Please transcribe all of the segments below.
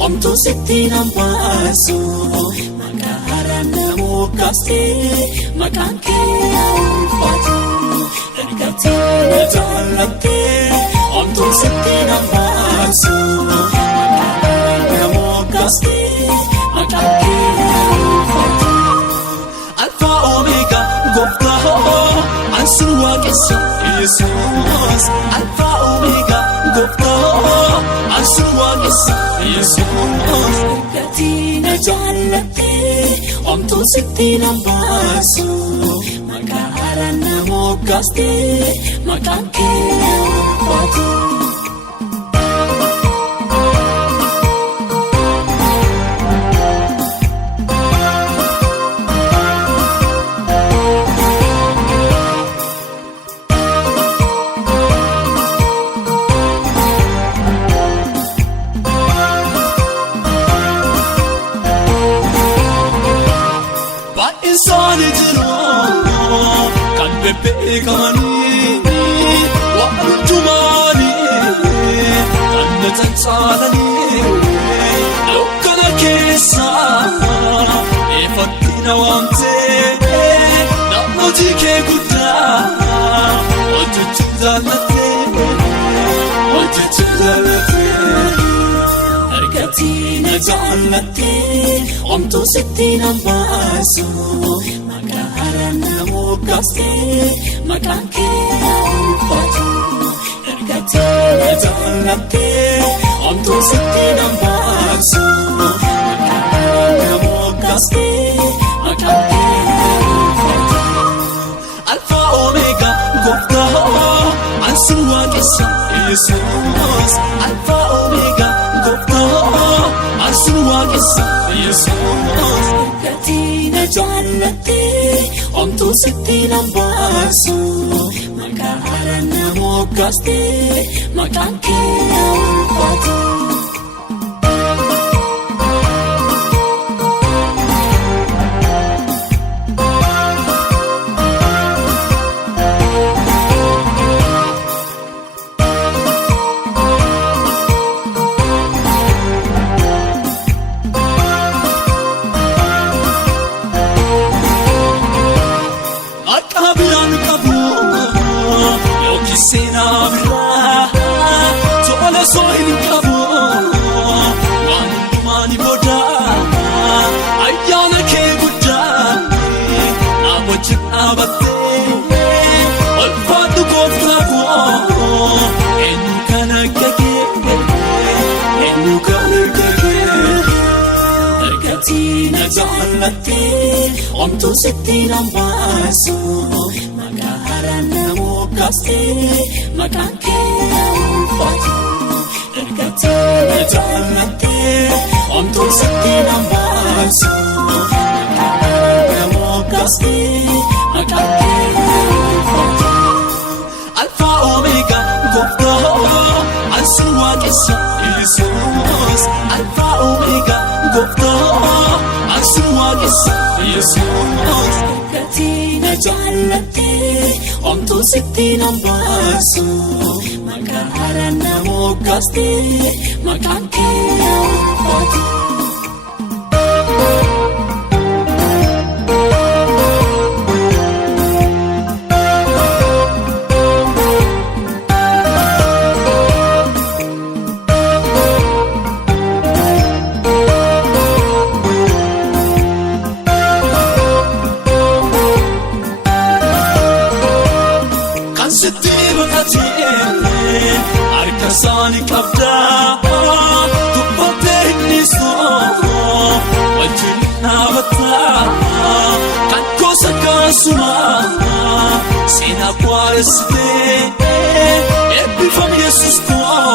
Omtu sitti nambasu makaharan namukasti makanke ulfatu ergati najalate omtu sitti nambasu makaharan namukasti makanke ulfatu Alpha Omega Gofta Ansua Kesa Jesus Alpha Omega Gofta Ansua Kesa Jesus Katina jalate Omtu sitti nambasu makaharan namukasti makanke ulfatu Bekani wa'altumani kanna tansalani lokkana kessa efattina wamte namoji ke gudda wajjallate argatina jallate omtu sitti nambasu namukasti makanke ulfatu ergati najalate omtu sitti nambasu namukasti makanke ulfatu Alpha Omega Gofta Ansua Kesa Jesus Alpha Omega Gofta Ansua Kesa Jesus ergati najalate Omtu sitti nambasu makaharan namukasti makanke ulfatu Omtu sitti nambasu makaharan namukasti makanke ulfatu ergati najalate omtu sitti nambasu makaharan namukasti makanke ulfatu Alpha Omega Gofta Ansua Kesa Jesus Alpha Omega Gofta Ansua Kesa Jesus katina jalate omtu sitti nambasu makaharan namukasti makanke ulfatu Sani kapta dubbattee inni soo wajjin dhaabataa kan gosa kaasuma seenaa kwaaressitee eebbifam Yesuus koo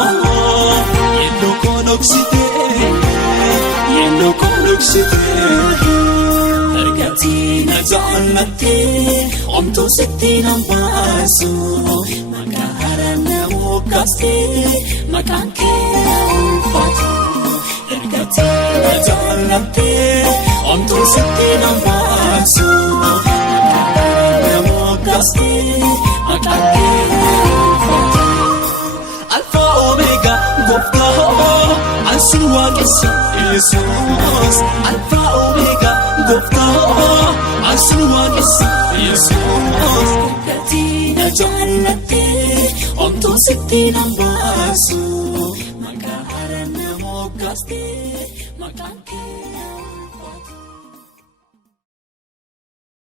yennoo koo dhoksitee yennoo koo dhoksitee argatii na jaallattee omtuu sitti nan baasu maqaa haaraa na moggaaftee maqaan kee ulfaatu argatii na jaallattee omtuu sitti nan baasu maqaa haaraa na moggaaftee maqaan kee ulfaatu Alpha Omega Gooftaa ansin waaqessa Yesuus Alpha Omega Gooftaa ansin waaqessa Yesuus gatii na jaallattee omtuu sitti nan baasu maqaa haaraa na moggaaftee maqaan kee